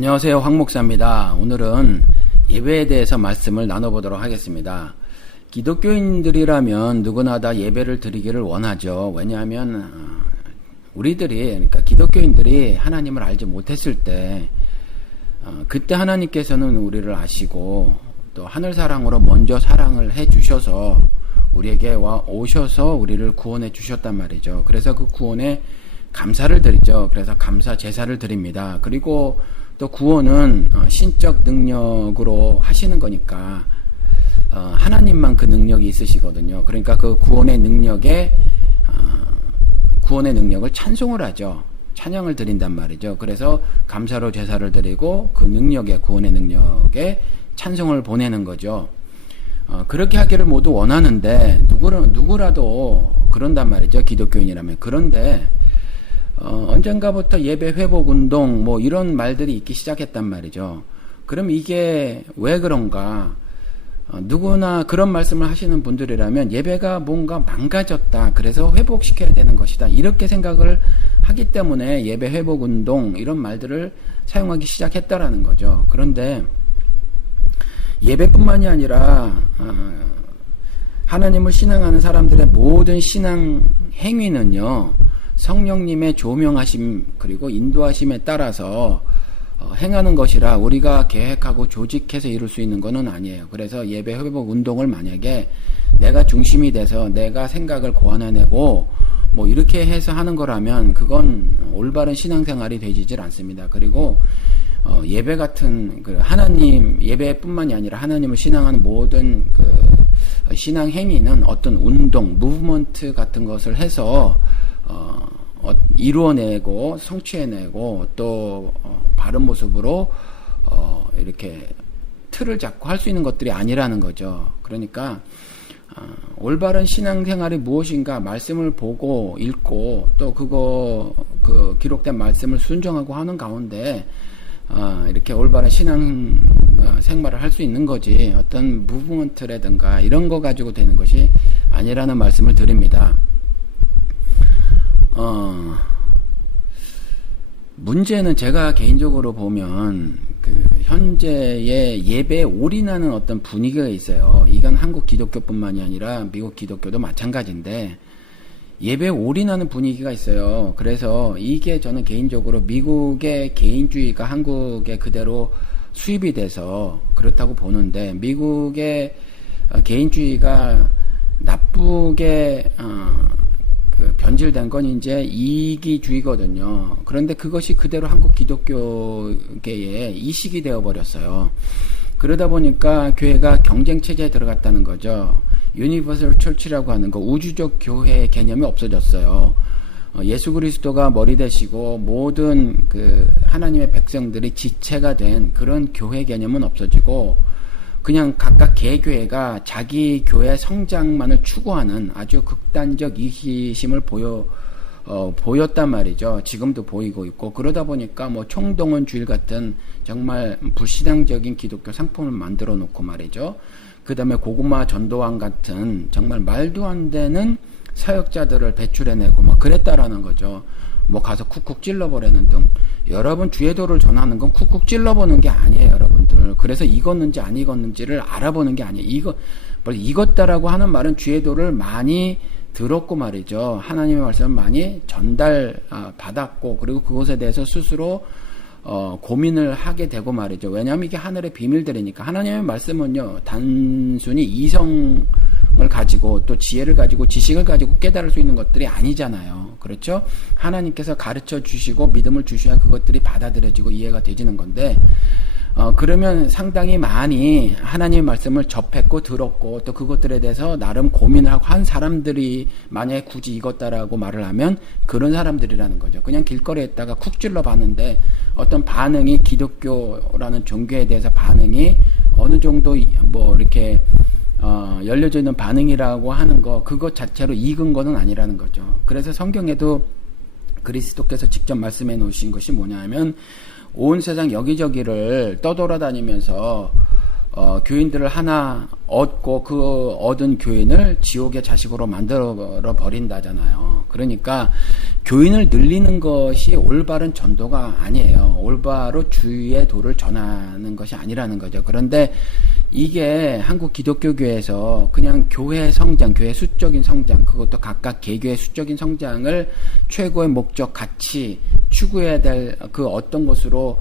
안녕하세요. 황 목사입니다. 오늘은 예배에 대해서 말씀을 나눠보도록 하겠습니다. 기독교인들이라면 누구나 다 예배를 드리기를 원하죠. 왜냐하면 그러니까 기독교인들이 하나님을 알지 못했을 때 그때 하나님께서는 우리를 아시고 또 하늘 사랑으로 먼저 사랑을 해 주셔서 우리에게 오셔서 우리를 구원해 주셨단 말이죠. 그래서 그 구원에 감사를 드리죠. 그래서 감사 제사를 드립니다. 그리고 또 구원은 신적 능력으로 하시는 거니까 하나님만 그 능력이 있으시거든요. 그러니까 그 구원의 능력을 찬송을 하죠. 찬양을 드린단 말이죠. 그래서 감사로 제사를 드리고 그 구원의 능력에 찬송을 보내는 거죠. 그렇게 하기를 모두 원하는데 누구라도 그런단 말이죠. 기독교인이라면. 그런데 언젠가부터 예배 회복 운동 이런 말들이 있기 시작했단 말이죠. 그럼 이게 왜 그런가? 누구나 그런 말씀을 하시는 분들이라면 예배가 뭔가 망가졌다. 그래서 회복시켜야 되는 것이다. 이렇게 생각을 하기 때문에 예배 회복 운동 이런 말들을 사용하기 시작했다라는 거죠. 그런데 예배뿐만이 아니라 하나님을 신앙하는 사람들의 모든 신앙 행위는요. 성령님의 조명하심 그리고 인도하심에 따라서 행하는 것이라 우리가 계획하고 조직해서 이룰 수 있는 것은 아니에요. 그래서 예배 회복 운동을 만약에 내가 중심이 돼서 내가 생각을 고안해내고 이렇게 해서 하는 거라면 그건 올바른 신앙생활이 되지질 않습니다. 그리고 예배 같은 예배뿐만이 아니라 하나님을 신앙하는 모든 신앙 행위는 어떤 운동, 무브먼트 같은 것을 해서 이루어내고 성취해내고 또 바른 모습으로 이렇게 틀을 잡고 할 수 있는 것들이 아니라는 거죠. 그러니까 올바른 신앙생활이 무엇인가 말씀을 보고 읽고 또 그 기록된 말씀을 순종하고 하는 가운데 이렇게 올바른 신앙생활을 할 수 있는 거지 어떤 무브먼트라든가 이런 거 가지고 되는 것이 아니라는 말씀을 드립니다. 문제는 제가 개인적으로 보면 현재의 예배에 올인하는 어떤 분위기가 있어요. 이건 한국 기독교뿐만이 아니라 미국 기독교도 마찬가지인데 예배에 올인하는 분위기가 있어요. 그래서 이게 저는 개인적으로 미국의 개인주의가 한국에 그대로 수입이 돼서 그렇다고 보는데 미국의 개인주의가 나쁘게 변질된 건 이제 이기주의거든요. 그런데 그것이 그대로 한국 기독교계에 이식이 되어버렸어요. 그러다 보니까 교회가 경쟁체제에 들어갔다는 거죠. 유니버설 철치라고 하는 거 우주적 교회 개념이 없어졌어요. 예수 그리스도가 머리 되시고 모든 하나님의 백성들이 지체가 된 그런 교회 개념은 없어지고 그냥 각각 개교회가 자기 교회 성장만을 추구하는 아주 극단적 이기심을 보였단 말이죠. 지금도 보이고 있고 그러다 보니까 총동원주일 같은 정말 불신앙적인 기독교 상품을 만들어 놓고 말이죠. 그 다음에 고구마 전도왕 같은 정말 말도 안 되는 사역자들을 배출해내고 그랬다라는 거죠. 가서 쿡쿡 찔러버리는 등 여러분 주의 도를 전하는 건 쿡쿡 찔러보는 게 아니에요, 여러분들. 그래서 익었는지 안 익었는지를 알아보는 게 아니에요. 익었다라고 하는 말은 주의 도를 많이 들었고 말이죠. 하나님의 말씀을 많이 받았고 그리고 그것에 대해서 스스로 고민을 하게 되고 말이죠. 왜냐하면 이게 하늘의 비밀들이니까. 하나님의 말씀은요 단순히 이성을 가지고 또 지혜를 가지고 지식을 가지고 깨달을 수 있는 것들이 아니잖아요. 그렇죠? 하나님께서 가르쳐 주시고 믿음을 주셔야 그것들이 받아들여지고 이해가 되지는 건데 그러면 상당히 많이 하나님의 말씀을 접했고 들었고 또 그것들에 대해서 나름 고민을 하고 한 사람들이 만약에 굳이 익었다라고 말을 하면 그런 사람들이라는 거죠. 그냥 길거리에 있다가 쿡 찔러 봤는데 어떤 반응이 기독교라는 종교에 대해서 반응이 어느 정도 이렇게 열려져 있는 반응이라고 하는 거 그것 자체로 익은 거는 아니라는 거죠. 그래서 성경에도 그리스도께서 직접 말씀해 놓으신 것이 뭐냐면 온 세상 여기저기를 떠돌아다니면서 교인들을 하나 얻고 그 얻은 교인을 지옥의 자식으로 만들어 버린다잖아요. 그러니까 교인을 늘리는 것이 올바른 전도가 아니에요. 올바로 주의 도를 전하는 것이 아니라는 거죠. 그런데 이게 한국 기독교교회에서 그냥 교회 성장, 교회 수적인 성장, 그것도 각각 개교의 수적인 성장을 최고의 목적, 가치, 추구해야 될 그 어떤 것으로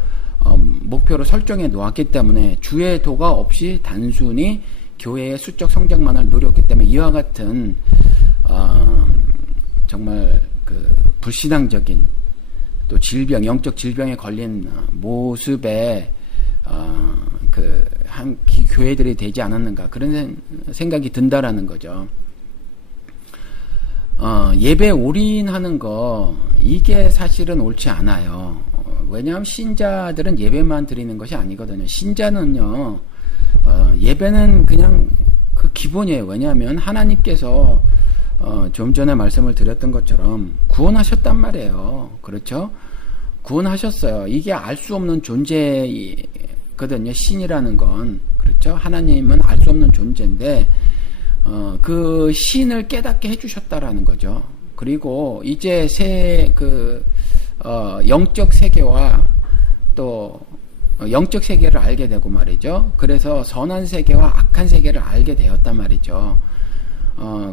목표로 설정해 놓았기 때문에 주의 도가 없이 단순히 교회의 수적 성장만을 노렸기 때문에 이와 같은 정말 그 불신앙적인 또 질병, 영적 질병에 걸린 모습에 한 교회들이 되지 않았는가 그런 생각이 든다라는 거죠. 예배 올인하는 거 이게 사실은 옳지 않아요. 왜냐하면 신자들은 예배만 드리는 것이 아니거든요. 신자는요, 예배는 그냥 그 기본이에요. 왜냐하면 하나님께서 좀 전에 말씀을 드렸던 것처럼 구원하셨단 말이에요. 그렇죠? 구원하셨어요. 이게 알 수 없는 존재거든요. 신이라는 건. 그렇죠? 하나님은 알 수 없는 존재인데 그 신을 깨닫게 해주셨다라는 거죠. 그리고 이제 영적 세계와 또 영적 세계를 알게 되고 말이죠. 그래서 선한 세계와 악한 세계를 알게 되었단 말이죠.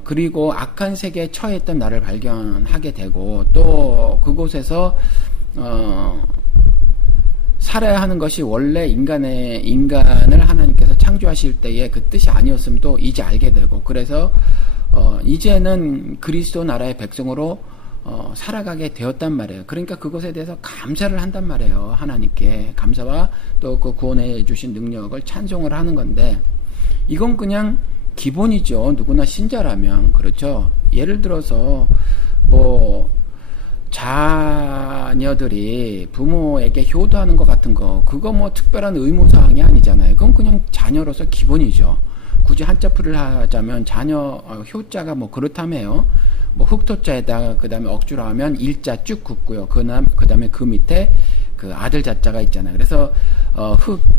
그리고 악한 세계에 처했던 나를 발견하게 되고 또 그곳에서 살아야 하는 것이 원래 인간을 하나님께서 창조하실 때의 그 뜻이 아니었음도 이제 알게 되고 그래서 이제는 그리스도 나라의 백성으로 살아가게 되었단 말이에요. 그러니까 그것에 대해서 감사를 한단 말이에요. 하나님께 감사와 또 그 구원해 주신 능력을 찬송을 하는 건데 이건 그냥 기본이죠. 누구나 신자라면. 그렇죠. 예를 들어서 뭐 자녀들이 부모에게 효도하는 것 같은 거 그거 뭐 특별한 의무사항이 아니잖아요. 그건 그냥 자녀로서 기본이죠. 굳이 한자풀이를 하자면 자녀 효자가 뭐 그렇다며요. 뭐 흑토자에다가 그 다음에 억주로 하면 일자 쭉 긋고요. 그 다음에 그 밑에 그 아들 자자가 있잖아요. 그래서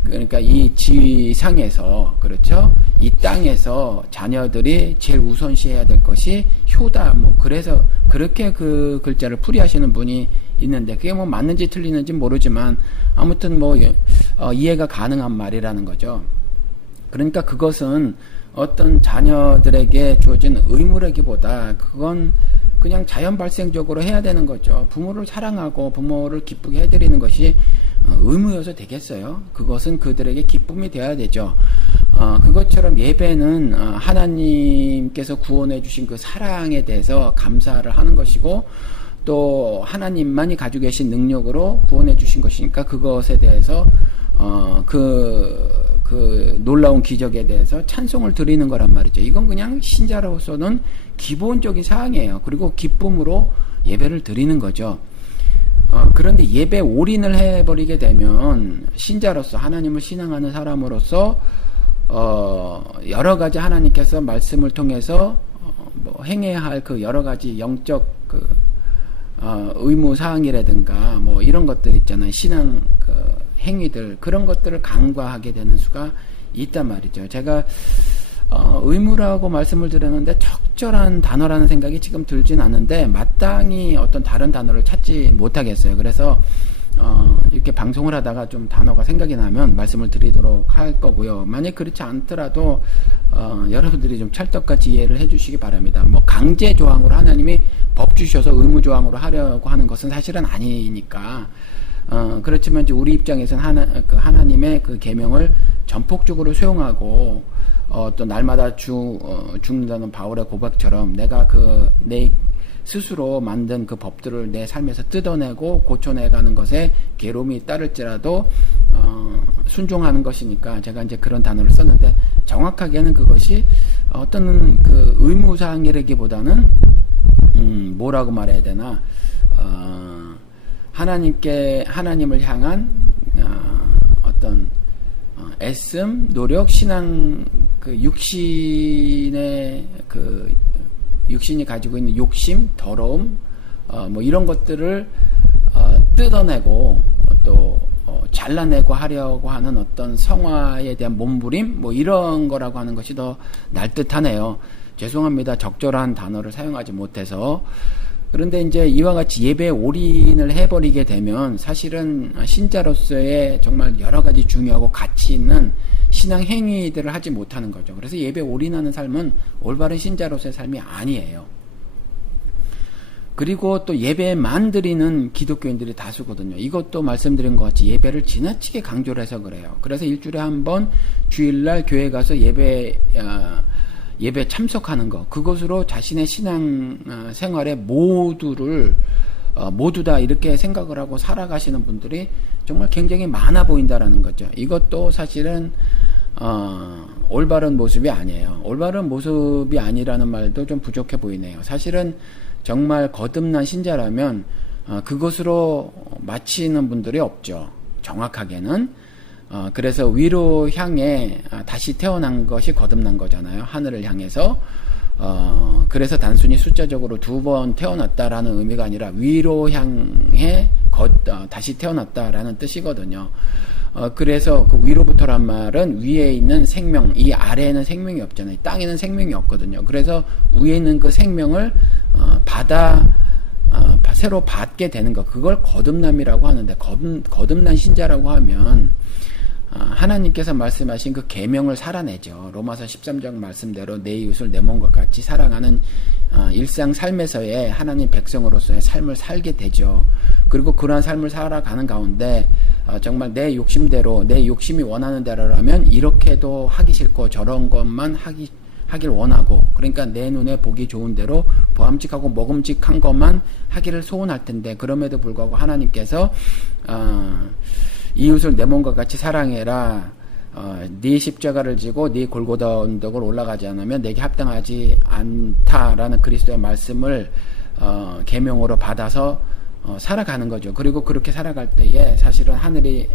그러니까 이 지상에서 그렇죠. 이 땅에서 자녀들이 제일 우선시해야 될 것이 효다. 뭐 그래서 그렇게 그 글자를 풀이하시는 분이 있는데 그게 뭐 맞는지 틀리는지 모르지만 아무튼 뭐 이해가 가능한 말이라는 거죠. 그러니까 그것은 어떤 자녀들에게 주어진 의무라기보다 그건 그냥 자연 발생적으로 해야 되는 거죠. 부모를 사랑하고 부모를 기쁘게 해드리는 것이 의무여서 되겠어요. 그것은 그들에게 기쁨이 되어야 되죠. 그것처럼 예배는 하나님께서 구원해 주신 그 사랑에 대해서 감사를 하는 것이고 또 하나님만이 가지고 계신 능력으로 구원해 주신 것이니까 그것에 대해서 그 놀라운 기적에 대해서 찬송을 드리는 거란 말이죠. 이건 그냥 신자로서는 기본적인 사항이에요. 그리고 기쁨으로 예배를 드리는 거죠. 그런데 예배 올인을 해버리게 되면 신자로서 하나님을 신앙하는 사람으로서 여러 가지 하나님께서 말씀을 통해서 뭐 행해야 할 그 여러 가지 영적 의무 사항이라든가 뭐 이런 것들 있잖아요. 신앙 행위들 그런 것들을 간과하게 되는 수가 있단 말이죠. 제가 의무라고 말씀을 드렸는데 적절한 단어라는 생각이 지금 들진 않는데 마땅히 어떤 다른 단어를 찾지 못하겠어요. 그래서 이렇게 방송을 하다가 좀 단어가 생각이 나면 말씀을 드리도록 할 거고요. 만약 그렇지 않더라도 여러분들이 좀 찰떡같이 이해를 해주시기 바랍니다. 뭐 강제 조항으로 하나님이 법 주셔서 의무 조항으로 하려고 하는 것은 사실은 아니니까. 그렇지만 이제 우리 입장에서는 하나님의 그 계명을 전폭적으로 수용하고 또 날마다 죽는다는 바울의 고백처럼 내가 내 스스로 만든 그 법들을 내 삶에서 뜯어내고 고쳐내가는 것에 괴로움이 따를지라도 순종하는 것이니까 제가 이제 그런 단어를 썼는데 정확하게는 그것이 어떤 그 의무사항이라기보다는 뭐라고 말해야 되나 하나님을 향한 어떤 애씀, 노력, 신앙, 육신이 가지고 있는 욕심, 더러움, 뭐 이런 것들을 뜯어내고 또 잘라내고 하려고 하는 어떤 성화에 대한 몸부림 뭐 이런 거라고 하는 것이 더 날듯하네요. 죄송합니다. 적절한 단어를 사용하지 못해서. 그런데 이제 이와 같이 예배에 올인을 해버리게 되면 사실은 신자로서의 정말 여러 가지 중요하고 가치 있는 신앙 행위들을 하지 못하는 거죠. 그래서 예배에 올인하는 삶은 올바른 신자로서의 삶이 아니에요. 그리고 또 예배만 드리는 기독교인들이 다수거든요. 이것도 말씀드린 것 같이 예배를 지나치게 강조를 해서 그래요. 그래서 일주일에 한 번 주일날 교회 가서 예배 참석하는 것, 그것으로 자신의 신앙 생활에 모두 다 이렇게 생각을 하고 살아가시는 분들이 정말 굉장히 많아 보인다라는 거죠. 이것도 사실은 올바른 모습이 아니에요. 올바른 모습이 아니라는 말도 좀 부족해 보이네요. 사실은 정말 거듭난 신자라면 그것으로 마치는 분들이 없죠. 정확하게는. 그래서 위로 향해 다시 태어난 것이 거듭난 거잖아요. 하늘을 향해서. 그래서 단순히 숫자적으로 2번 태어났다라는 의미가 아니라 위로 향해 다시 태어났다라는 뜻이거든요. 그래서 그 위로부터란 말은 위에 있는 생명, 이 아래에는 생명이 없잖아요. 땅에는 생명이 없거든요. 그래서 위에 있는 그 생명을 새로 받게 되는 것, 그걸 거듭남이라고 하는데, 거듭난 신자라고 하면 하나님께서 말씀하신 그 계명을 살아내죠. 로마서 13장 말씀대로 내 이웃을 내 몸과 같이 사랑하는 일상 삶에서의 하나님 백성으로서의 삶을 살게 되죠. 그리고 그러한 삶을 살아가는 가운데 정말 내 욕심대로, 내 욕심이 원하는 대로라면 이렇게도 하기 싫고 저런 것만 하길 원하고, 그러니까 내 눈에 보기 좋은 대로 보암직하고 먹음직한 것만 하기를 소원할 텐데, 그럼에도 불구하고 하나님께서 이웃을 내 몸과 같이 사랑해라, 네 십자가를 지고 네 골고다 언덕을 올라가지 않으면 내게 합당하지 않다라는 그리스도의 말씀을 계명으로 받아서 살아가는 거죠. 그리고 그렇게 살아갈 때에 사실은 하늘이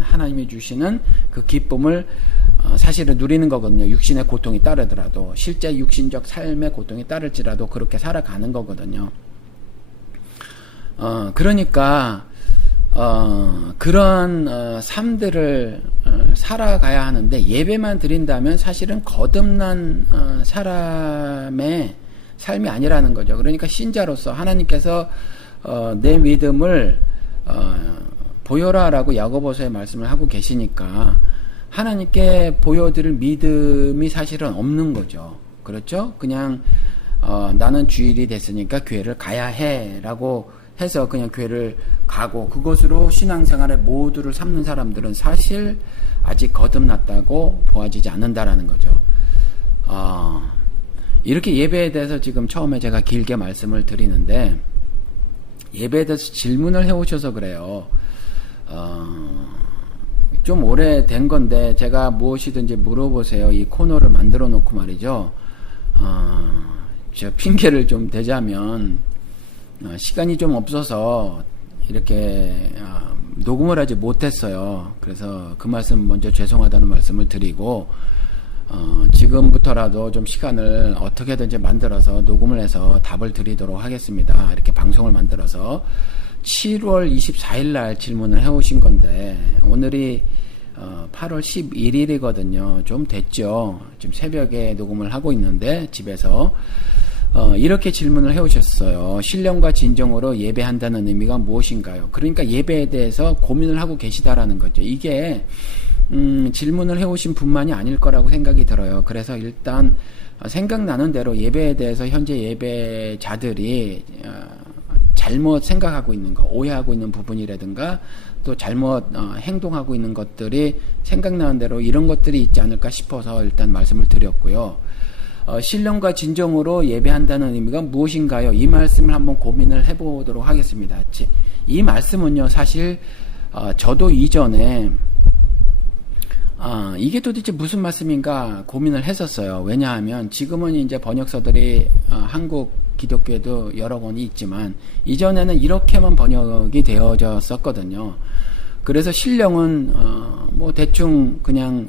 하나님이 주시는 그 기쁨을 사실은 누리는 거거든요. 육신의 고통이 따르더라도, 실제 육신적 삶의 고통이 따를지라도 그렇게 살아가는 거거든요. 그러니까 그런 삶들을 살아가야 하는데, 예배만 드린다면 사실은 거듭난 사람의 삶이 아니라는 거죠. 그러니까 신자로서 하나님께서 내 믿음을 보여라라고 야고보서에 말씀을 하고 계시니까 하나님께 보여드릴 믿음이 사실은 없는 거죠. 그렇죠? 그냥 나는 주일이 됐으니까 교회를 가야 해라고 해서 그냥 교회를 가고 그것으로 신앙생활의 모두를 삼는 사람들은 사실 아직 거듭났다고 보아지지 않는다라는 거죠. 이렇게 예배에 대해서 지금 처음에 제가 길게 말씀을 드리는데, 예배에 대해서 질문을 해오셔서 그래요. 좀 오래된 건데 제가 무엇이든지 물어보세요, 이 코너를 만들어 놓고 말이죠. 저 핑계를 좀 대자면 시간이 좀 없어서 이렇게 녹음을 하지 못했어요. 그래서 그 말씀 먼저 죄송하다는 말씀을 드리고, 지금부터라도 좀 시간을 어떻게든지 만들어서 녹음을 해서 답을 드리도록 하겠습니다. 이렇게 방송을 만들어서 7월 24일 날 질문을 해오신 건데, 오늘이 8월 11일이거든요. 좀 됐죠. 지금 새벽에 녹음을 하고 있는데 집에서 이렇게 질문을 해오셨어요. 신령과 진정으로 예배한다는 의미가 무엇인가요? 그러니까 예배에 대해서 고민을 하고 계시다라는 거죠. 이게 질문을 해오신 분만이 아닐 거라고 생각이 들어요. 그래서 일단 생각나는 대로 예배에 대해서 현재 예배자들이 잘못 생각하고 있는 거, 오해하고 있는 부분이라든가 또 잘못 행동하고 있는 것들이 생각나는 대로 이런 것들이 있지 않을까 싶어서 일단 말씀을 드렸고요. 신령과 진정으로 예배한다는 의미가 무엇인가요? 이 말씀을 한번 고민을 해보도록 하겠습니다. 이 말씀은요, 사실 저도 이전에 이게 도대체 무슨 말씀인가 고민을 했었어요. 왜냐하면 지금은 이제 번역서들이 한국 기독교에도 여러 권이 있지만 이전에는 이렇게만 번역이 되어졌었거든요. 그래서 신령은 뭐 대충 그냥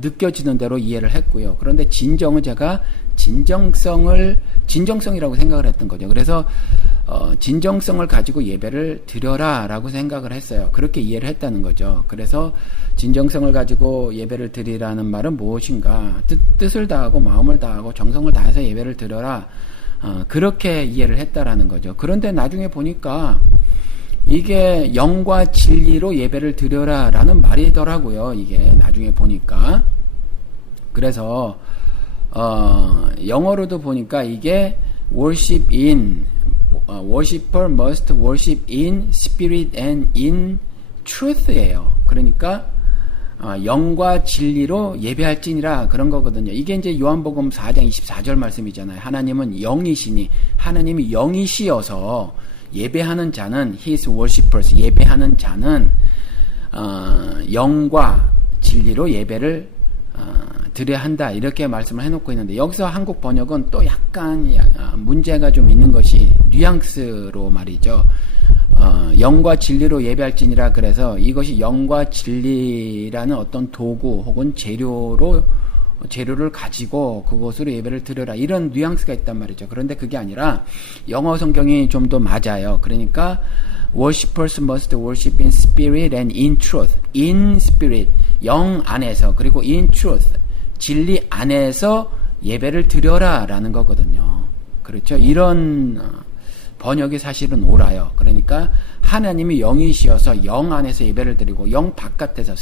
느껴지는 대로 이해를 했고요. 그런데 진정은 제가 진정성이라고 생각을 했던 거죠. 그래서 진정성을 가지고 예배를 드려라 라고 생각을 했어요. 그렇게 이해를 했다는 거죠. 그래서 진정성을 가지고 예배를 드리라는 말은 무엇인가? 뜻을 다하고 마음을 다하고 정성을 다해서 예배를 드려라. 그렇게 이해를 했다라는 거죠. 그런데 나중에 보니까 이게 영과 진리로 예배를 드려라 라는 말이더라고요. 이게 나중에 보니까. 그래서 영어로도 보니까 이게 worshipper must worship in spirit and in truth예요. 그러니까 영과 진리로 예배할지니라 그런 거거든요. 이게 이제 요한복음 4장 24절 말씀이잖아요. 하나님은 영이시니 하나님이 영이시여서 예배하는 자는 his worshippers 예배하는 자는 영과 진리로 예배를 드려야 한다 이렇게 말씀을 해놓고 있는데 여기서 한국 번역은 또 약간 문제가 좀 있는 것이 뉘앙스로 말이죠. 영과 진리로 예배할지니라 그래서 이것이 영과 진리라는 어떤 도구 혹은 재료를 가지고 그것으로 예배를 드려라 이런 뉘앙스가 있단 말이죠. 그런데 그게 아니라 영어 성경이 좀 더 맞아요. 그러니까 Worshippers must worship in spirit and in truth. In spirit, 영 안에서 그리고 in truth, 진리 안에서 예배를 드려라 라는 거거든요. 그렇죠? 이런 번역이 사실은 옳아요. 그러니까 하나님이 영이시여서 영 안에서 예배를 드리고 영 바깥에서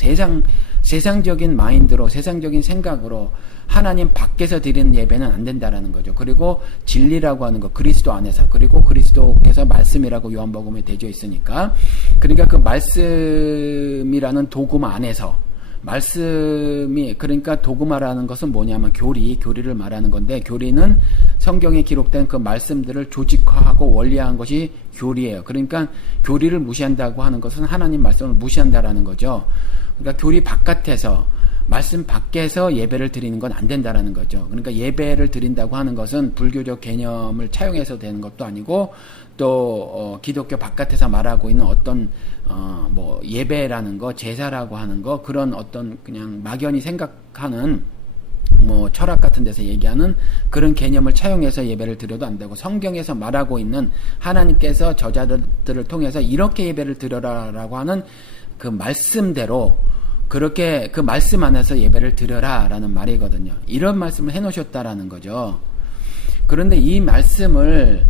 세상적인 마인드로 세상적인 생각으로 하나님 밖에서 드리는 예배는 안 된다라는 거죠. 그리고 진리라고 하는 거 그리스도 안에서 그리고 그리스도께서 말씀이라고 요한복음에 되어 있으니까 그러니까 그 말씀이라는 도구마 안에서 말씀이 그러니까 도구마라는 것은 뭐냐면 교리를 말하는 건데 교리는 성경에 기록된 그 말씀들을 조직화하고 원리화한 것이 교리예요. 그러니까 교리를 무시한다고 하는 것은 하나님 말씀을 무시한다라는 거죠. 그러니까 교리 바깥에서 말씀 밖에서 예배를 드리는 건 안 된다라는 거죠. 그러니까 예배를 드린다고 하는 것은 불교적 개념을 차용해서 되는 것도 아니고 또 기독교 바깥에서 말하고 있는 어떤 뭐 예배라는 거, 제사라고 하는 거 그런 어떤 그냥 막연히 생각하는 뭐 철학 같은 데서 얘기하는 그런 개념을 차용해서 예배를 드려도 안 되고 성경에서 말하고 있는 하나님께서 저자들을 통해서 이렇게 예배를 드려라라고 하는 그 말씀대로 그렇게 그 말씀 안에서 예배를 드려라 라는 말이거든요. 이런 말씀을 해놓으셨다라는 거죠. 그런데 이 말씀을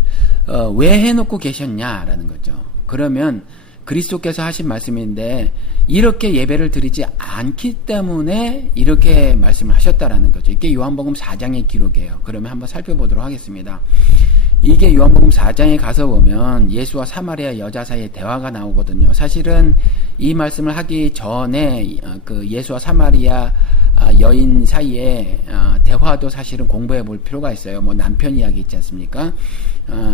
왜 해놓고 계셨냐라는 거죠. 그러면 그리스도께서 하신 말씀인데 이렇게 예배를 드리지 않기 때문에 이렇게 말씀을 하셨다라는 거죠. 이게 요한복음 4장의 기록이에요. 그러면 한번 살펴보도록 하겠습니다. 이게 요한복음 4장에 가서 보면 예수와 사마리아 여자 사이에 대화가 나오거든요. 사실은 이 말씀을 하기 전에 그 예수와 사마리아 여인 사이에 대화도 사실은 공부해 볼 필요가 있어요. 뭐 남편 이야기 있지 않습니까?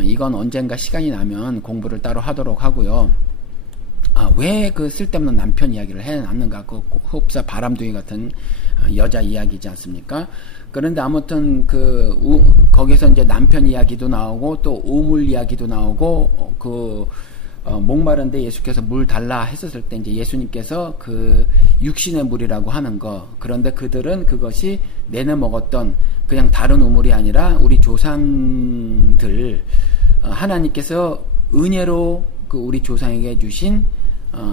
이건 언젠가 시간이 나면 공부를 따로 하도록 하고요. 왜 그 쓸데없는 남편 이야기를 해놨는가? 그 흡사 바람둥이 같은 여자 이야기지 않습니까? 그런데 아무튼 거기서 이제 남편 이야기도 나오고 또 우물 이야기도 나오고 목마른데 예수께서 물 달라 했었을 때 이제 예수님께서 그 육신의 물이라고 하는 거 그런데 그들은 그것이 내내 먹었던 그냥 다른 우물이 아니라 우리 조상들 하나님께서 은혜로 그 우리 조상에게 주신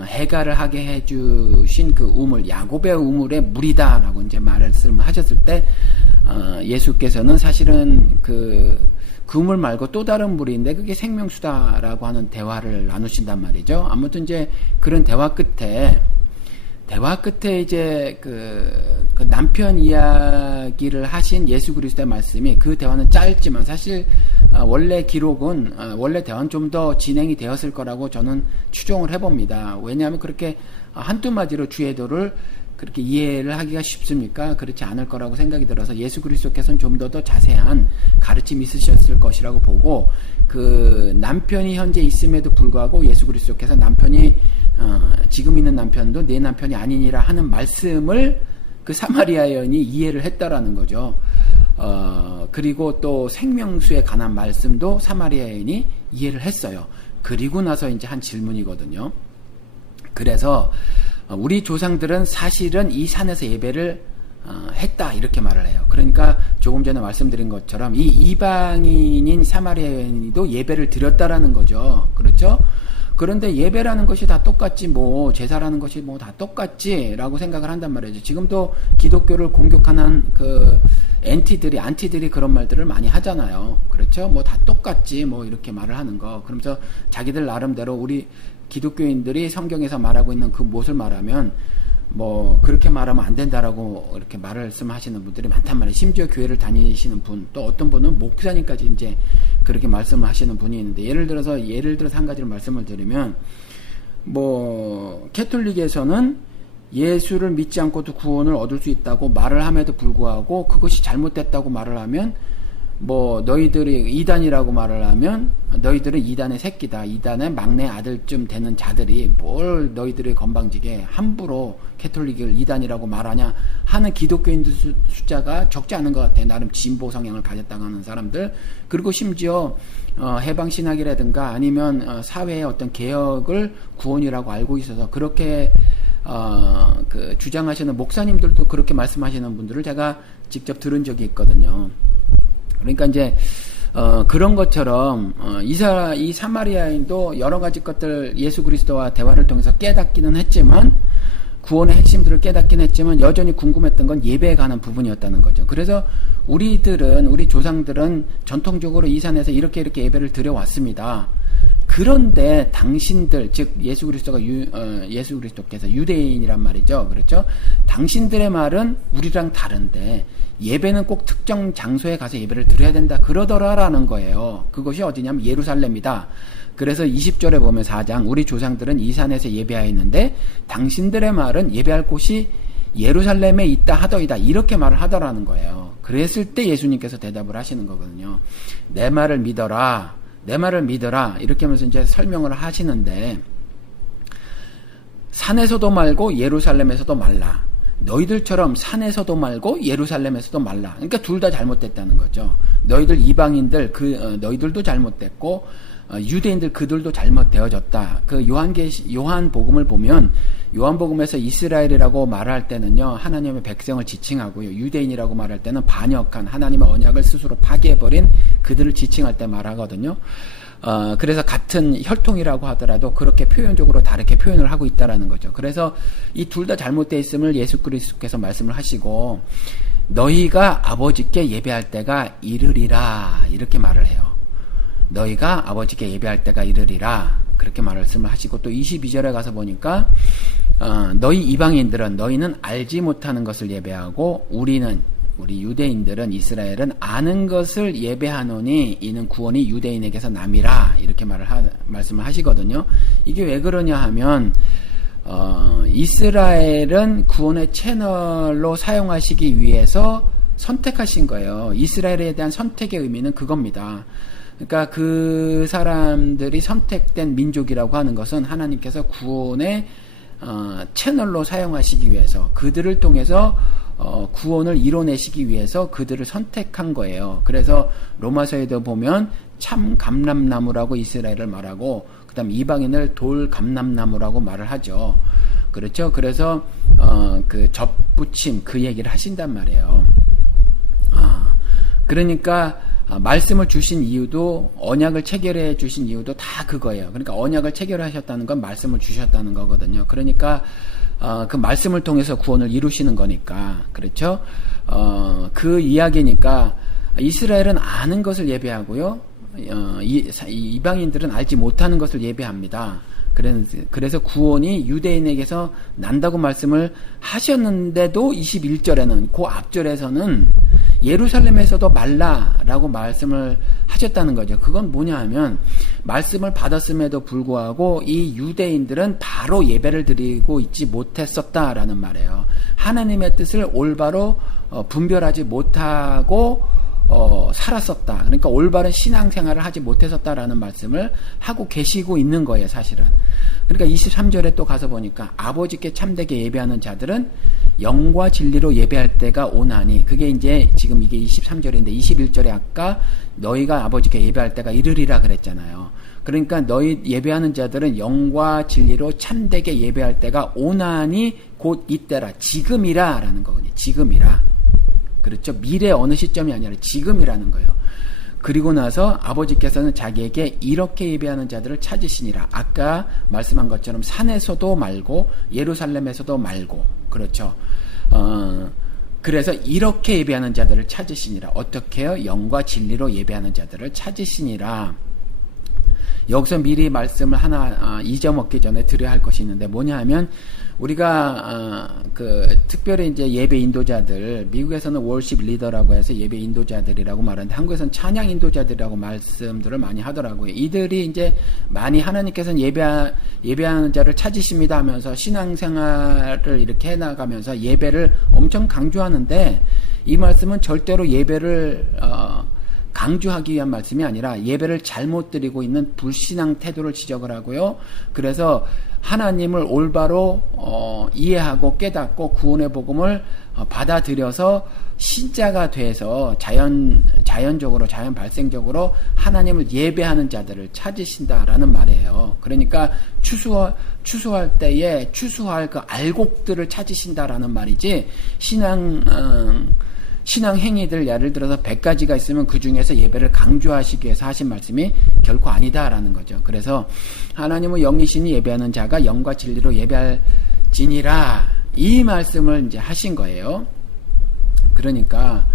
해가를 하게 해주신 그 우물, 야곱의 우물의 물이다라고 이제 말씀하셨을 때, 예수께서는 사실은 그 물 말고 또 다른 물인데 그게 생명수다라고 하는 대화를 나누신단 말이죠. 아무튼 이제 그런 대화 끝에 이제 그 남편 이야기를 하신 예수 그리스도의 말씀이 그 대화는 짧지만 사실 원래 기록은 원래 대화는 좀 더 진행이 되었을 거라고 저는 추정을 해봅니다. 왜냐하면 그렇게 한두 마디로 주의도를 그렇게 이해를 하기가 쉽습니까? 그렇지 않을 거라고 생각이 들어서 예수 그리스도께서는 좀 더 자세한 가르침이 있으셨을 것이라고 보고 그 남편이 현재 있음에도 불구하고 예수 그리스도께서 남편이 지금 있는 남편도 내 남편이 아니니라 하는 말씀을 그 사마리아 여인이 이해를 했다라는 거죠. 그리고 또 생명수에 관한 말씀도 사마리아 여인이 이해를 했어요. 그리고 나서 이제 한 질문이거든요. 그래서 우리 조상들은 사실은 이 산에서 예배를 했다 이렇게 말을 해요. 그러니까 조금 전에 말씀드린 것처럼 이 이방인인 사마리아인도 예배를 드렸다라는 거죠. 그렇죠? 그런데 예배라는 것이 다 똑같지, 뭐 제사라는 것이 뭐 다 똑같지라고 생각을 한단 말이죠. 지금도 기독교를 공격하는 그 안티들이 그런 말들을 많이 하잖아요. 그렇죠? 뭐 다 똑같지, 뭐 이렇게 말을 하는 거. 그러면서 자기들 나름대로 우리 기독교인들이 성경에서 말하고 있는 그 무엇을 말하면 뭐 그렇게 말하면 안 된다라고 이렇게 말씀하시는 분들이 많단 말이에요. 심지어 교회를 다니시는 분, 또 어떤 분은 목사님까지 이제 그렇게 말씀을 하시는 분이 있는데, 예를 들어서 한 가지를 말씀을 드리면, 뭐 캐톨릭에서는 예수를 믿지 않고도 구원을 얻을 수 있다고 말을 함에도 불구하고 그것이 잘못됐다고 말을 하면, 뭐 너희들이 이단이라고 말을 하면 너희들은 이단의 새끼다, 이단의 막내 아들쯤 되는 자들이 뭘 너희들이 건방지게 함부로 캐톨릭을 이단이라고 말하냐 하는 기독교인들 숫자가 적지 않은 것 같아요. 나름 진보 성향을 가졌다고 하는 사람들. 그리고 심지어 해방신학이라든가 아니면 사회의 어떤 개혁을 구원이라고 알고 있어서 그렇게 그 주장하시는 목사님들도 그렇게 말씀하시는 분들을 제가 직접 들은 적이 있거든요. 그러니까 이제 그런 것처럼 이 사마리아인도 여러 가지 것들 예수 그리스도와 대화를 통해서 깨닫기는 했지만, 구원의 핵심들을 깨닫긴 했지만 여전히 궁금했던 건 예배에 관한 부분이었다는 거죠. 그래서 우리 조상들은 전통적으로 이 산에서 이렇게 예배를 드려왔습니다. 그런데 당신들, 즉 예수 그리스도께서 유대인이란 말이죠. 그렇죠? 당신들의 말은 우리랑 다른데 예배는 꼭 특정 장소에 가서 예배를 드려야 된다 그러더라라는 거예요. 그것이 어디냐면 예루살렘이다. 그래서 20절에 보면 4장, 우리 조상들은 이 산에서 예배하였는데 당신들의 말은 예배할 곳이 예루살렘에 있다 하더이다, 이렇게 말을 하더라는 거예요. 그랬을 때 예수님께서 대답을 하시는 거거든요. 내 말을 믿어라, 이렇게 하면서 이제 설명을 하시는데, 산에서도 말고 예루살렘에서도 말라. 너희들처럼 산에서도 말고 예루살렘에서도 말라. 그러니까 둘 다 잘못됐다는 거죠. 너희들 이방인들 너희들도 잘못됐고 유대인들 그들도 잘못되어졌다. 그 요한복음을 보면, 요한복음에서 이스라엘이라고 말할 때는요, 하나님의 백성을 지칭하고요, 유대인이라고 말할 때는 반역한 하나님의 언약을 스스로 파괴해버린 그들을 지칭할 때 말하거든요. 그래서 같은 혈통이라고 하더라도 그렇게 표현적으로 다르게 표현을 하고 있다라는 거죠. 그래서 이 둘 다 잘못되어 있음을 예수 그리스도께서 말씀을 하시고, 너희가 아버지께 예배할 때가 이르리라, 이렇게 말을 해요. 너희가 아버지께 예배할 때가 이르리라, 그렇게 말씀을 하시고, 또 22절에 가서 보니까 너희 이방인들은 너희는 알지 못하는 것을 예배하고 우리 유대인들은, 이스라엘은 아는 것을 예배하노니 이는 구원이 유대인에게서 남이라, 이렇게 말씀을 하시거든요. 이게 왜 그러냐 하면 이스라엘은 구원의 채널로 사용하시기 위해서 선택하신 거예요. 이스라엘에 대한 선택의 의미는 그겁니다. 그러니까 그 사람들이 선택된 민족이라고 하는 것은 하나님께서 구원의 채널로 사용하시기 위해서, 그들을 통해서 구원을 이뤄내시기 위해서 그들을 선택한 거예요. 그래서 로마서에도 보면 참 감람나무라고 이스라엘을 말하고, 그 다음 이방인을 돌 감람나무라고 말을 하죠. 그렇죠? 그래서 그 접붙임, 그 얘기를 하신단 말이에요. 그러니까 말씀을 주신 이유도, 언약을 체결해 주신 이유도 다 그거예요. 그러니까 언약을 체결하셨다는 건 말씀을 주셨다는 거거든요. 그러니까 그 말씀을 통해서 구원을 이루시는 거니까. 그렇죠? 그 이야기니까 이스라엘은 아는 것을 예배하고요, 이방인들은 알지 못하는 것을 예배합니다. 그래서 구원이 유대인에게서 난다고 말씀을 하셨는데도 21절에는, 그 앞절에서는 예루살렘에서도 말라라고 말씀을 하셨다는 거죠. 그건 뭐냐 하면, 말씀을 받았음에도 불구하고 이 유대인들은 바로 예배를 드리고 있지 못했었다라는 말이에요. 하나님의 뜻을 올바로 분별하지 못하고 살았었다. 그러니까 올바른 신앙생활을 하지 못했었다라는 말씀을 하고 계시고 있는 거예요, 사실은. 그러니까 23절에 또 가서 보니까, 아버지께 참되게 예배하는 자들은 영과 진리로 예배할 때가 오나니, 그게 이제 지금 이게 23절인데 21절에 아까 너희가 아버지께 예배할 때가 이르리라 그랬잖아요. 그러니까 너희 예배하는 자들은 영과 진리로 참되게 예배할 때가 오나니 곧 이때라, 지금이라 라는 거거든요. 지금이라. 그렇죠? 미래 어느 시점이 아니라 지금이라는 거예요. 그리고 나서 아버지께서는 자기에게 이렇게 예배하는 자들을 찾으시니라. 아까 말씀한 것처럼 산에서도 말고 예루살렘에서도 말고, 그렇죠? 그래서 이렇게 예배하는 자들을 찾으시니라. 어떻게요? 영과 진리로 예배하는 자들을 찾으시니라. 여기서 미리 말씀을 하나 잊어먹기 전에 드려야 할 것이 있는데 뭐냐 하면, 우리가 특별히 이제 예배 인도자들, 미국에서는 월십 리더라고 해서 예배 인도자들이라고 말하는데 한국에서는 찬양 인도자들이라고 말씀들을 많이 하더라고요. 이들이 이제 많이 하나님께서는 예배하는 자를 찾으십니다 하면서 신앙생활을 이렇게 해나가면서 예배를 엄청 강조하는데, 이 말씀은 절대로 예배를 강조하기 위한 말씀이 아니라 예배를 잘못 드리고 있는 불신앙 태도를 지적을 하고요. 그래서 하나님을 올바로 이해하고 깨닫고 구원의 복음을 받아들여서 신자가 돼서 자연적으로 자연 발생적으로 하나님을 예배하는 자들을 찾으신다라는 말이에요. 그러니까 추수할 때에 추수할 그 알곡들을 찾으신다라는 말이지, 신앙 행위들 예를 들어서 100가지가 있으면 그 중에서 예배를 강조하시기 위해서 하신 말씀이 결코 아니다라는 거죠. 그래서 하나님은 영이시니 예배하는 자가 영과 진리로 예배할지니라, 이 말씀을 이제 하신 거예요. 그러니까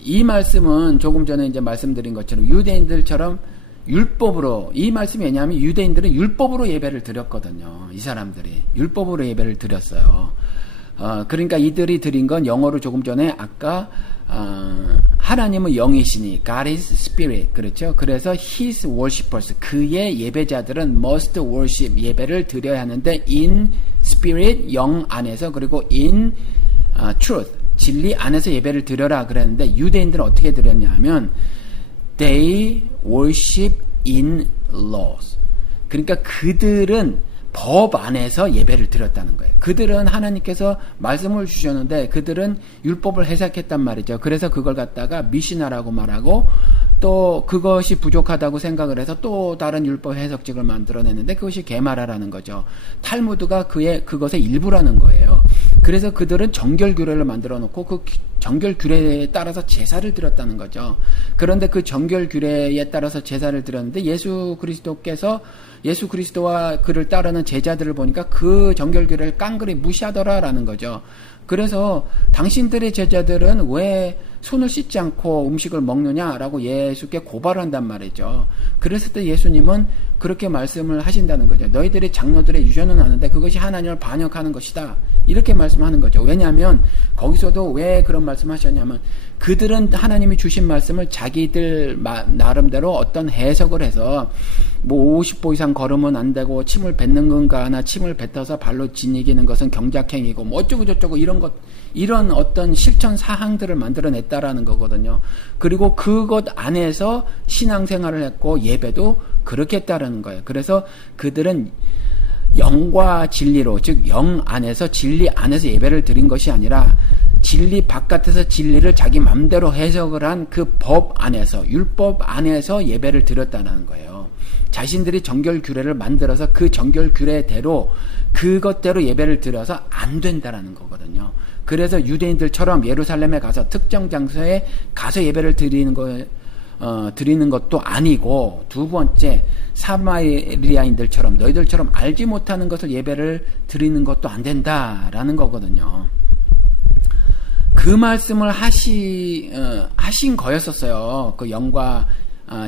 이 말씀은 조금 전에 이제 말씀드린 것처럼 유대인들처럼 율법으로, 이 말씀이 왜냐하면 유대인들은 율법으로 예배를 드렸거든요. 이 사람들이 율법으로 예배를 드렸어요. 그러니까 이들이 드린 건 영어로 조금 전에 아까 하나님은 영이시니 God is Spirit, 그렇죠? 그래서 His worshippers, 그의 예배자들은 must worship, 예배를 드려야 하는데 in Spirit, 영 안에서, 그리고 in truth, 진리 안에서 예배를 드려라 그랬는데, 유대인들은 어떻게 드렸냐 하면 they worship in laws, 그러니까 그들은 법 안에서 예배를 드렸다는 거예요. 그들은 하나님께서 말씀을 주셨는데 그들은 율법을 해석했단 말이죠. 그래서 그걸 갖다가 미시나라고 말하고, 또 그것이 부족하다고 생각을 해서 또 다른 율법 해석책을 만들어냈는데 그것이 게마라라는 거죠. 탈무드가 그것의 일부라는 거예요. 그래서 그들은 정결규례를 만들어 놓고 그 정결규례에 따라서 제사를 드렸다는 거죠. 그런데 그 정결규례에 따라서 제사를 드렸는데 예수 그리스도와 그를 따르는 제자들을 보니까 그 정결규례를 깡그리 무시하더라라는 거죠. 그래서 당신들의 제자들은 왜 손을 씻지 않고 음식을 먹느냐라고 예수께 고발을 한단 말이죠. 그랬을 때 예수님은 그렇게 말씀을 하신다는 거죠. 너희들이 장로들의 유전은 아는데 그것이 하나님을 반역하는 것이다, 이렇게 말씀하는 거죠. 왜냐하면 거기서도 왜 그런 말씀하셨냐면, 그들은 하나님이 주신 말씀을 자기들 나름대로 어떤 해석을 해서 뭐 50보 이상 걸으면 안 되고 침을 뱉는 건가 하나, 침을 뱉어서 발로 지니기는 것은 경작행위고 뭐 어쩌고 저쩌고 이런 어떤 실천 사항들을 만들어냈다라는 거거든요. 그리고 그것 안에서 신앙생활을 했고 예배도 그렇게 했다라는 거예요. 그래서 그들은 영과 진리로, 즉 영 안에서 진리 안에서 예배를 드린 것이 아니라 진리 바깥에서 진리를 자기 맘대로 해석을 한 그 법 안에서, 율법 안에서 예배를 드렸다는 거예요. 자신들이 정결규례를 만들어서 그 정결규례대로 그것대로 예배를 드려서 안 된다라는 거거든요. 그래서 유대인들처럼 예루살렘에 가서 특정 장소에 가서 예배를 드리는 것도 아니고, 두 번째 사마리아인들처럼 너희들처럼 알지 못하는 것을 예배를 드리는 것도 안 된다라는 거거든요. 그 말씀을 하신 거였었어요. 그 영과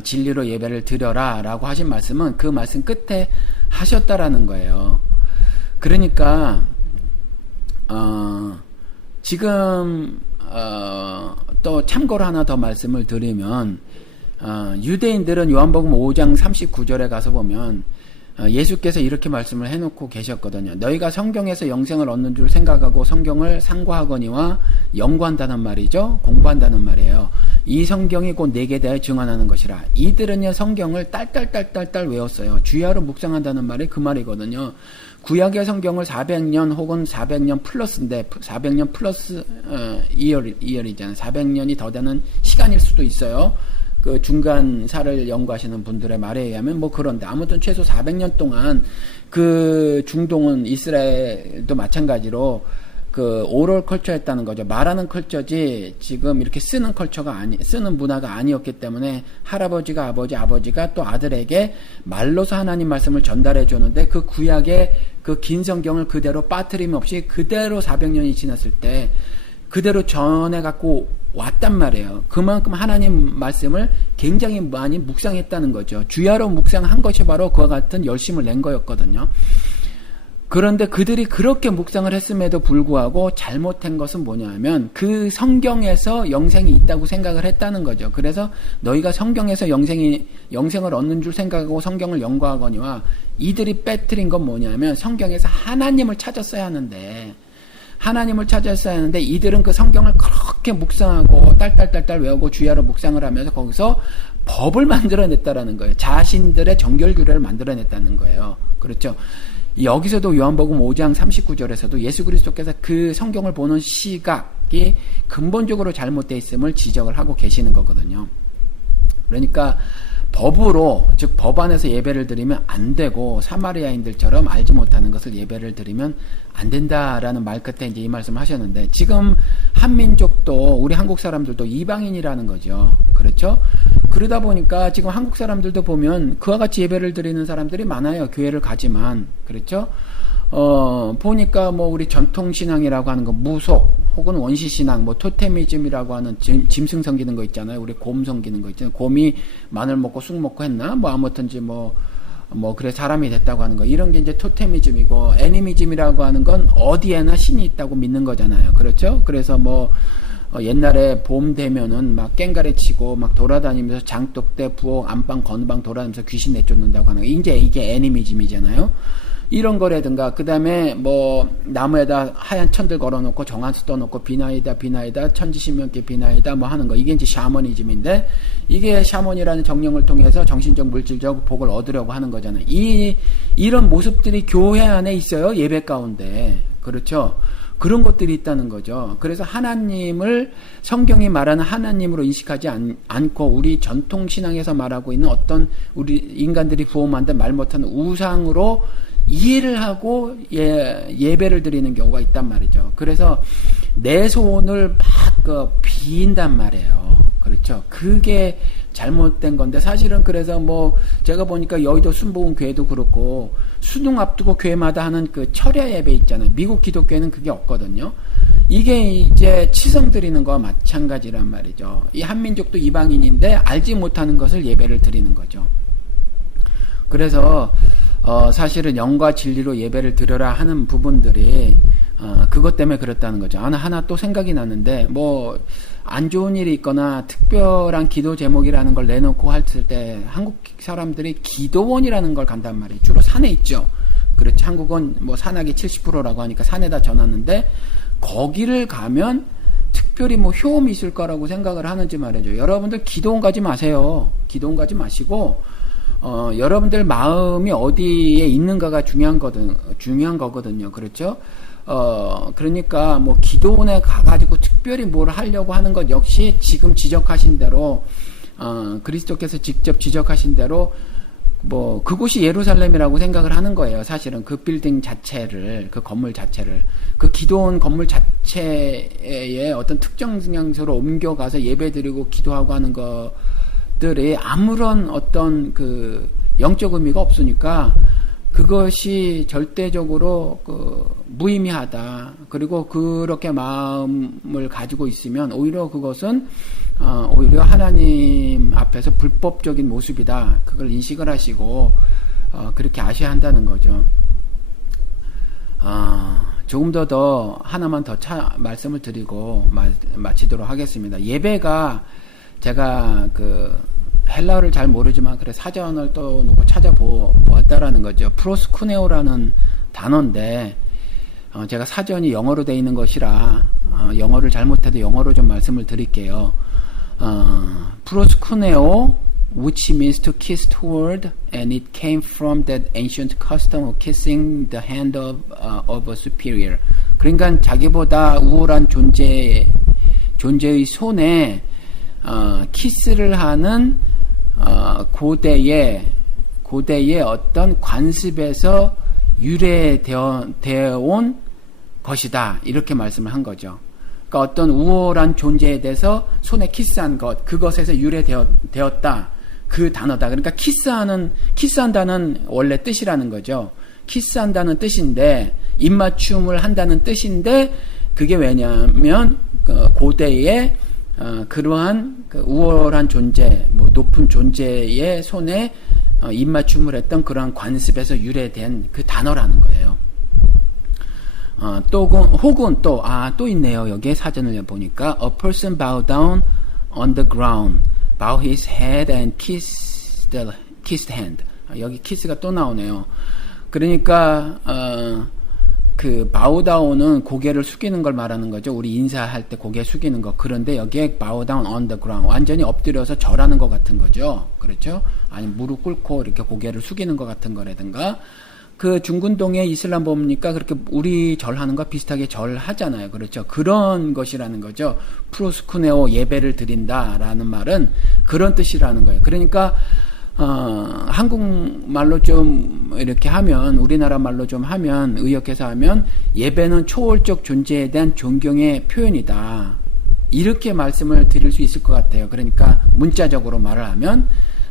진리로 예배를 드려라 라고 하신 말씀은 그 말씀 끝에 하셨다라는 거예요. 그러니까 지금 또 참고로 하나 더 말씀을 드리면, 유대인들은 요한복음 5장 39절에 가서 보면 예수께서 이렇게 말씀을 해놓고 계셨거든요. 너희가 성경에서 영생을 얻는 줄 생각하고 성경을 상고하거니와 연구한다는 말이죠. 공부한다는 말이에요. 이 성경이 곧 내게 대하여 증언하는 것이라. 이들은요 성경을 딸딸 외웠어요. 주야로 묵상한다는 말이 그 말이거든요. 구약의 성경을 400년 혹은 400년 플러스인데, 400년 플러스 이열이잖아요. 400년이 더 되는 시간일 수도 있어요. 그 중간사를 연구하시는 분들의 말에 의하면 뭐 그런데, 아무튼 최소 400년 동안 그 중동은, 이스라엘도 마찬가지로 그 오럴 컬처였다는 거죠. 말하는 컬처지 지금 이렇게 쓰는 쓰는 문화가 아니었기 때문에 할아버지가 아버지가 또 아들에게 말로서 하나님 말씀을 전달해 줬는데 그 구약의 그 긴 성경을 그대로 빠트림 없이 그대로 400년이 지났을 때 그대로 전해 갖고 왔단 말이에요. 그만큼 하나님 말씀을 굉장히 많이 묵상했다는 거죠. 주야로 묵상한 것이 바로 그와 같은 열심을 낸 거였거든요. 그런데 그들이 그렇게 묵상을 했음에도 불구하고 잘못한 것은 뭐냐면 그 성경에서 영생이 있다고 생각을 했다는 거죠. 그래서 너희가 성경에서 영생을 얻는 줄 생각하고 성경을 연구하거니와 이들이 빼뜨린 건 뭐냐면 성경에서 하나님을 찾았어야 하는데 이들은 그 성경을 그렇게 묵상하고 딸딸딸딸 외우고 주야로 묵상을 하면서 거기서 법을 만들어냈다라는 거예요. 자신들의 정결규례를 만들어냈다는 거예요. 그렇죠. 여기서도 요한복음 5장 39절에서도 예수 그리스도께서 그 성경을 보는 시각이 근본적으로 잘못되어 있음을 지적을 하고 계시는 거거든요. 그러니까 법으로, 즉 법 안에서 예배를 드리면 안 되고 사마리아인들처럼 알지 못하는 것을 예배를 드리면 안 된다라는 말 끝에 이제 이 말씀을 하셨는데, 지금 한민족도 우리 한국 사람들도 이방인이라는 거죠. 그렇죠? 그러다 보니까 지금 한국 사람들도 보면 그와 같이 예배를 드리는 사람들이 많아요. 교회를 가지만. 그렇죠? 보니까 뭐 우리 전통신앙이라고 하는 거 무속 혹은 원시신앙, 뭐 토테미즘이라고 하는 짐승 섬기는 거 있잖아요. 우리 곰 섬기는 거 있잖아요. 곰이 마늘 먹고 쑥 먹고 했나? 뭐 아무튼지 그래 사람이 됐다고 하는 거, 이런 게 이제 토테미즘이고, 애니미즘이라고 하는 건 어디에나 신이 있다고 믿는 거잖아요. 그렇죠? 그래서 옛날에 봄 되면은 막 깽가리 치고 막 돌아다니면서 장독대, 부엌, 안방, 건방 돌아다니면서 귀신 내쫓는다고 하는 거, 이제 이게 애니미즘이잖아요. 이런 거라든가, 그 다음에 나무에다 하얀 천들 걸어놓고 정한수 떠놓고 비나이다 천지신명께 비나이다 하는 거, 이게 이제 샤머니즘인데, 이게 샤머니라는 정령을 통해서 정신적 물질적 복을 얻으려고 하는 거잖아요. 이런 모습들이 교회 안에 있어요. 예배 가운데. 그렇죠? 그런 것들이 있다는 거죠. 그래서 하나님을 성경이 말하는 하나님으로 인식하지 않고 우리 전통신앙에서 말하고 있는 어떤 우리 인간들이 부어 만든 말 못하는 우상으로 이해를 하고 예배를 드리는 경우가 있단 말이죠. 그래서 내 소원을 막 빈단 말이에요. 그렇죠. 그게 잘못된 건데, 사실은 그래서 제가 보니까 여의도 순복음 교회도 그렇고 수능 앞두고 교회마다 하는 그 철야 예배 있잖아요. 미국 기독교에는 그게 없거든요. 이게 이제 치성 드리는 거와 마찬가지란 말이죠. 이 한민족도 이방인인데 알지 못하는 것을 예배를 드리는 거죠. 그래서 사실은 영과 진리로 예배를 드려라 하는 부분들이 그것 때문에 그렇다는 거죠. 하나 또 생각이 났는데, 안 좋은 일이 있거나 특별한 기도 제목이라는 걸 내놓고 했을 때 한국 사람들이 기도원이라는 걸 간단 말이에요. 주로 산에 있죠. 그렇지. 한국은 산악이 70%라고 하니까 산에다 전하는데, 거기를 가면 특별히 효험이 있을 거라고 생각을 하는지 말이죠. 여러분들 기도원 가지 마세요. 기도원 가지 마시고, 여러분들 마음이 어디에 있는가가 중요한 거거든요. 그렇죠? 그러니까 기도원에 가가지고 특별히 뭘 하려고 하는 것 역시 지금 지적하신 대로, 그리스도께서 직접 지적하신 대로, 그곳이 예루살렘이라고 생각을 하는 거예요. 사실은 그 빌딩 자체를, 그 건물 자체를, 그 기도원 건물 자체에 어떤 특정 장소로 옮겨가서 예배드리고 기도하고 하는 것들이 아무런 어떤 그 영적 의미가 없으니까 그것이 절대적으로 무의미하다. 그리고 그렇게 마음을 가지고 있으면 오히려 그것은 오히려 하나님 앞에서 불법적인 모습이다. 그걸 인식을 하시고 그렇게 아셔야 한다는 거죠. 조금 더 하나만 더 말씀을 드리고 마치도록 하겠습니다. 예배가 제가 헬라어를 잘 모르지만 그래 사전을 또 놓고 찾아보았다라는 거죠. 프로스쿠네오라는 단어인데, 제가 사전이 영어로 되어 있는 것이라 영어를 잘못해도 영어로 좀 말씀을 드릴게요. 프로스쿠네오, which means to kiss toward, and it came from that ancient custom of kissing the hand of a superior. 그러니까 자기보다 우월한 존재의 손에 키스를 하는 고대의 어떤 관습에서 유래되어 온 것이다. 이렇게 말씀을 한 거죠. 그러니까 어떤 우월한 존재에 대해서 손에 키스한 것, 그것에서 유래되었다. 그 단어다. 그러니까 키스한다는 원래 뜻이라는 거죠. 키스한다는 뜻인데, 입맞춤을 한다는 뜻인데, 그게 왜냐하면 고대에 그러한 우월한 존재, 높은 존재의 손에 입맞춤을 했던 그러한 관습에서 유래된 그 단어라는 거예요. 혹은 또 있네요. 여기에 사전을 보니까 a person bow down on the ground, bow his head and kissed hand. 여기 키스가 또 나오네요. 그러니까 그 bow down은 고개를 숙이는 걸 말하는 거죠. 우리 인사할 때 고개 숙이는 거. 그런데 여기에 bow down on the ground, 완전히 엎드려서 절하는 것 같은 거죠. 그렇죠? 아니 무릎 꿇고 이렇게 고개를 숙이는 것 같은 거라든가. 그 중근동의 이슬람 보니까 그렇게 우리 절하는 거 비슷하게 절하잖아요. 그렇죠? 그런 것이라는 거죠. 프로스쿠네오, 예배를 드린다라는 말은 그런 뜻이라는 거예요. 그러니까 한국말로 좀 이렇게 하면, 우리나라 말로 좀 하면, 의역해서 하면 예배는 초월적 존재에 대한 존경의 표현이다. 이렇게 말씀을 드릴 수 있을 것 같아요. 그러니까 문자적으로 말을 하면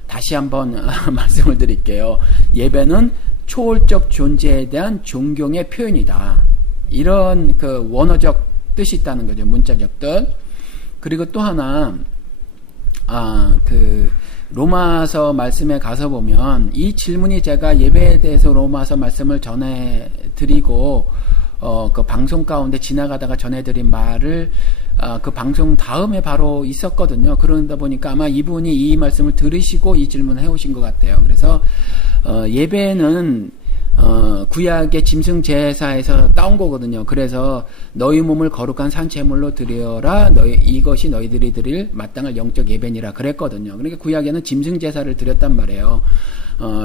다시 한번 말씀을 드릴게요. 예배는 초월적 존재에 대한 존경의 표현이다. 이런 그 원어적 뜻이 있다는 거죠. 문자적 뜻. 그리고 또 하나, 로마서 말씀에 가서 보면, 이 질문이 제가 예배에 대해서 로마서 말씀을 전해드리고, 그 방송 가운데 지나가다가 전해드린 말을, 그 방송 다음에 바로 있었거든요. 그러다 보니까 아마 이분이 이 말씀을 들으시고 이 질문을 해오신 것 같아요. 그래서, 예배는 구약의 짐승 제사에서 따온 거거든요. 그래서 너희 몸을 거룩한 산 제물로 드려라. 이것이 너희들이 드릴 마땅할 영적 예배니라 그랬거든요. 그러니까 구약에는 짐승 제사를 드렸단 말이에요.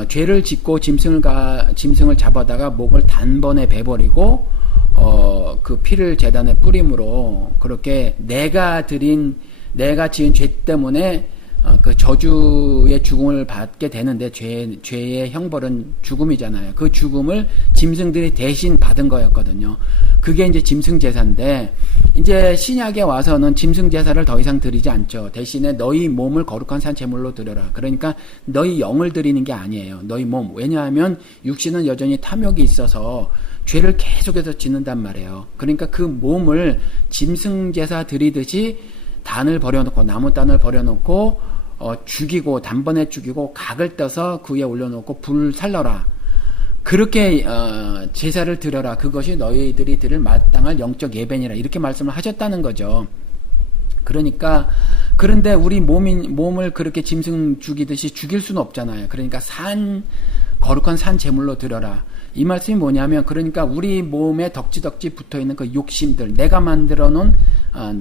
죄를 짓고 짐승을 잡아다가 목을 단번에 베버리고 그 피를 제단에 뿌림으로 그렇게 내가 지은 죄 때문에 그 저주의 죽음을 받게 되는데, 죄의 형벌은 죽음이잖아요. 그 죽음을 짐승들이 대신 받은 거였거든요. 그게 이제 짐승 제사인데, 이제 신약에 와서는 짐승 제사를 더 이상 드리지 않죠. 대신에 너희 몸을 거룩한 산 제물로 드려라. 그러니까 너희 영을 드리는 게 아니에요. 너희 몸. 왜냐하면 육신은 여전히 탐욕이 있어서 죄를 계속해서 짓는단 말이에요. 그러니까 그 몸을 짐승 제사 드리듯이 단을 버려놓고, 나무 단을 버려놓고 죽이고, 단번에 죽이고 각을 떠서 그 위에 올려놓고 불 살러라. 그렇게 제사를 드려라. 그것이 너희들이 드릴 마땅할 영적 예배니라. 이렇게 말씀을 하셨다는 거죠. 그러니까, 그런데 우리 몸을 그렇게 짐승 죽이듯이 죽일 수는 없잖아요. 그러니까 거룩한 산 제물로 드려라. 이 말씀이 뭐냐면, 그러니까 우리 몸에 덕지덕지 붙어있는 그 욕심들, 내가 만들어 놓은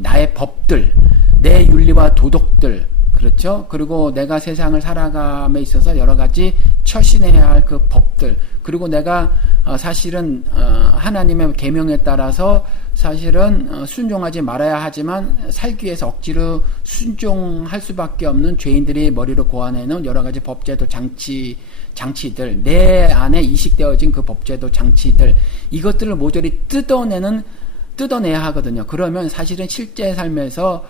나의 법들, 내 윤리와 도덕들, 그렇죠? 그리고 내가 세상을 살아감에 있어서 여러 가지 처신해야 할 그 법들, 그리고 내가 사실은 하나님의 계명에 따라서 사실은 순종하지 말아야 하지만 살기 위해서 억지로 순종할 수밖에 없는 죄인들이 머리로 고안해놓은 여러 가지 법제도 장치들, 내 안에 이식되어진 그 법제도 장치들, 이것들을 모조리 뜯어내야 하거든요. 그러면 사실은 실제 삶에서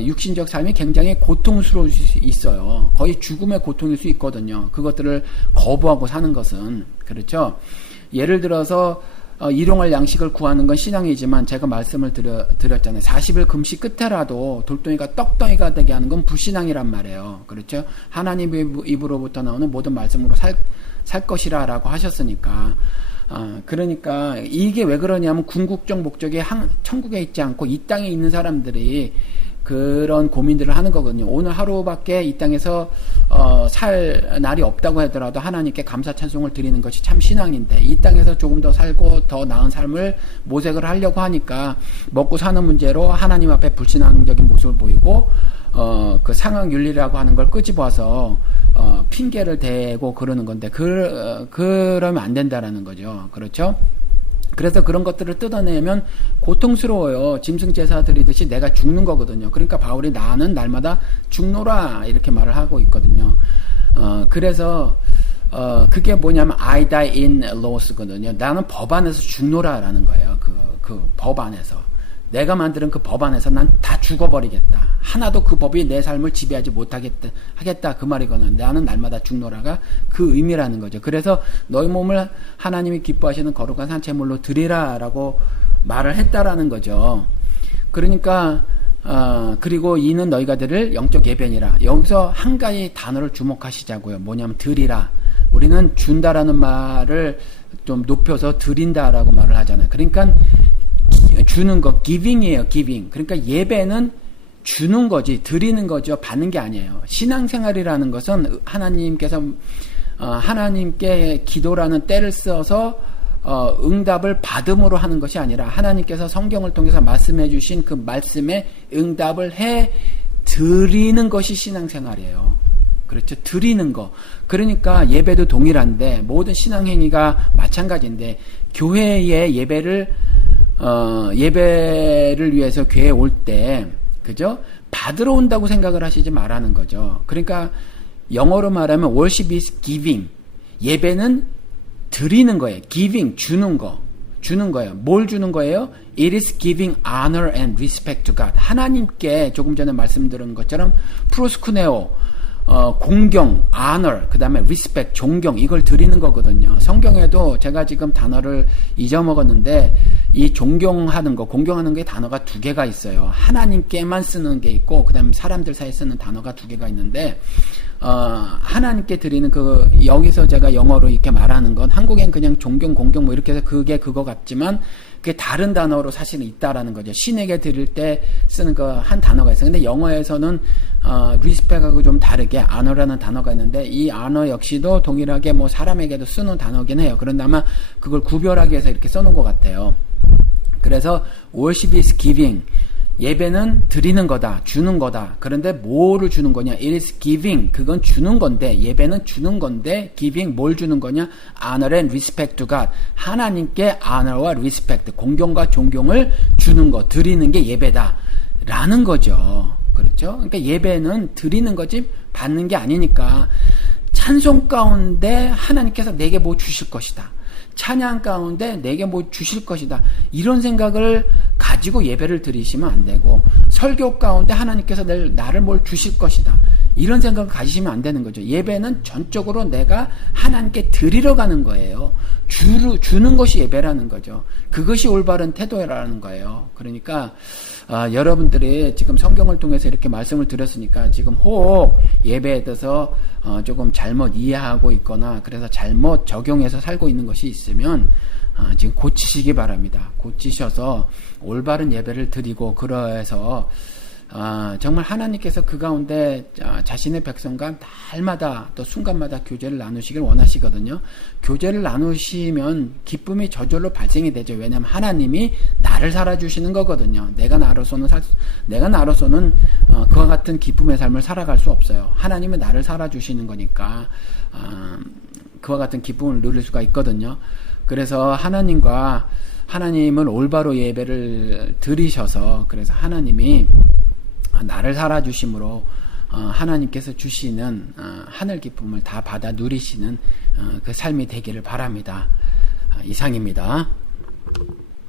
육신적 삶이 굉장히 고통스러울 수 있어요. 거의 죽음의 고통일 수 있거든요. 그것들을 거부하고 사는 것은. 그렇죠? 예를 들어서 일용할 양식을 구하는 건 신앙이지만, 제가 말씀을 드렸잖아요. 40일 금식 끝에라도 돌덩이가 떡덩이가 되게 하는 건 불신앙이란 말이에요. 그렇죠? 하나님 입으로부터 나오는 모든 말씀으로 살 것이라 라고 하셨으니까. 그러니까 이게 왜 그러냐면, 궁극적 목적이 천국에 있지 않고 이 땅에 있는 사람들이 그런 고민들을 하는 거거든요. 오늘 하루밖에 이 땅에서 살 날이 없다고 하더라도 하나님께 감사 찬송을 드리는 것이 참 신앙인데, 이 땅에서 조금 더 살고 더 나은 삶을 모색을 하려고 하니까 먹고 사는 문제로 하나님 앞에 불신앙적인 모습을 보이고, 그 상황윤리라고 하는 걸 끄집어서 핑계를 대고 그러는 건데, 그러면 안 된다라는 거죠. 그렇죠? 그래서 그런 것들을 뜯어내면 고통스러워요. 짐승 제사 드리듯이 내가 죽는 거거든요. 그러니까 바울이 나는 날마다 죽노라 이렇게 말을 하고 있거든요. 그래서 그게 뭐냐면 I die in laws거든요. 나는 법 안에서 죽노라라는 거예요. 그 법 안에서. 내가 만드는 그 법 안에서 난 다 죽어버리겠다. 하나도 그 법이 내 삶을 지배하지 하겠다. 그 말이거든. 나는 날마다 죽노라가 그 의미라는 거죠. 그래서 너희 몸을 하나님이 기뻐하시는 거룩한 산 제물로 드리라 라고 말을 했다라는 거죠. 그러니까 그리고 이는 너희가 드릴 영적 예배니라. 여기서 한 가지 단어를 주목하시자고요. 뭐냐면 드리라. 우리는 준다라는 말을 좀 높여서 드린다라고 말을 하잖아요. 그러니까 주는 거, giving이에요, giving. 그러니까 예배는 주는 거지, 드리는 거죠, 받는 게 아니에요. 신앙생활이라는 것은 하나님께서, 하나님께 기도라는 때를 써서, 응답을 받음으로 하는 것이 아니라 하나님께서 성경을 통해서 말씀해 주신 그 말씀에 응답을 해 드리는 것이 신앙생활이에요. 그렇죠. 드리는 거. 그러니까 예배도 동일한데 모든 신앙행위가 마찬가지인데 교회의 예배를 위해서 교회에 올 때, 그죠? 받으러 온다고 생각을 하시지 말라는 거죠. 그러니까 영어로 말하면 worship is giving. 예배는 드리는 거예요. giving, 주는 거예요. 뭘 주는 거예요? It is giving honor and respect to God. 하나님께 조금 전에 말씀드린 것처럼 프로스쿠네오, 공경, honor, 그 다음에 respect, 존경, 이걸 드리는 거거든요. 성경에도 제가 지금 단어를 잊어먹었는데 이 존경하는 거, 공경하는 게 단어가 2개가 있어요. 하나님께만 쓰는 게 있고 그 다음에 사람들 사이에 쓰는 단어가 2개가 있는데 하나님께 드리는 여기서 제가 영어로 이렇게 말하는 건 한국엔 그냥 존경, 공경 뭐 이렇게 해서 그게 그거 같지만 그게 다른 단어로 사실은 있다라는 거죠. 신에게 드릴 때 쓰는 한 단어가 있어요. 근데 영어에서는 respect하고 좀 다르게 honor라는 단어가 있는데 이 honor 역시도 동일하게 뭐 사람에게도 쓰는 단어긴 해요. 그런데 아마 그걸 구별하기 위해서 이렇게 써놓은 것 같아요. 그래서 worship is giving. 예배는 드리는 거다, 주는 거다. 그런데 뭐를 주는 거냐? It is giving. 그건 주는 건데, 예배는 주는 건데, giving 뭘 주는 거냐? Honor and respect to God. 하나님께 honor와 respect, 공경과 존경을 주는 거, 드리는 게 예배다. 라는 거죠. 그렇죠? 그러니까 예배는 드리는 거지, 받는 게 아니니까. 찬송 가운데 하나님께서 내게 뭐 주실 것이다. 찬양 가운데 내게 뭐 주실 것이다. 이런 생각을 가지고 예배를 드리시면 안 되고, 설교 가운데 하나님께서 나를 뭘 주실 것이다. 이런 생각을 가지시면 안 되는 거죠. 예배는 전적으로 내가 하나님께 드리러 가는 거예요. 주는 것이 예배라는 거죠. 그것이 올바른 태도라는 거예요. 그러니까 여러분들이 지금 성경을 통해서 이렇게 말씀을 드렸으니까 지금 혹 예배에 대해서 조금 잘못 이해하고 있거나 그래서 잘못 적용해서 살고 있는 것이 있으면 지금 고치시기 바랍니다. 고치셔서 올바른 예배를 드리고 그러해서 정말 하나님께서 그 가운데 자신의 백성과 날마다 또 순간마다 교제를 나누시길 원하시거든요. 교제를 나누시면 기쁨이 저절로 발생이 되죠. 왜냐하면 하나님이 나를 살아주시는 거거든요. 내가 나로서는 그와 같은 기쁨의 삶을 살아갈 수 없어요. 하나님은 나를 살아주시는 거니까 그와 같은 기쁨을 누릴 수가 있거든요. 그래서 하나님을 올바로 예배를 드리셔서 그래서 하나님이 나를 살아주심으로 하나님께서 주시는 하늘 기쁨을 다 받아 누리시는 그 삶이 되기를 바랍니다. 이상입니다.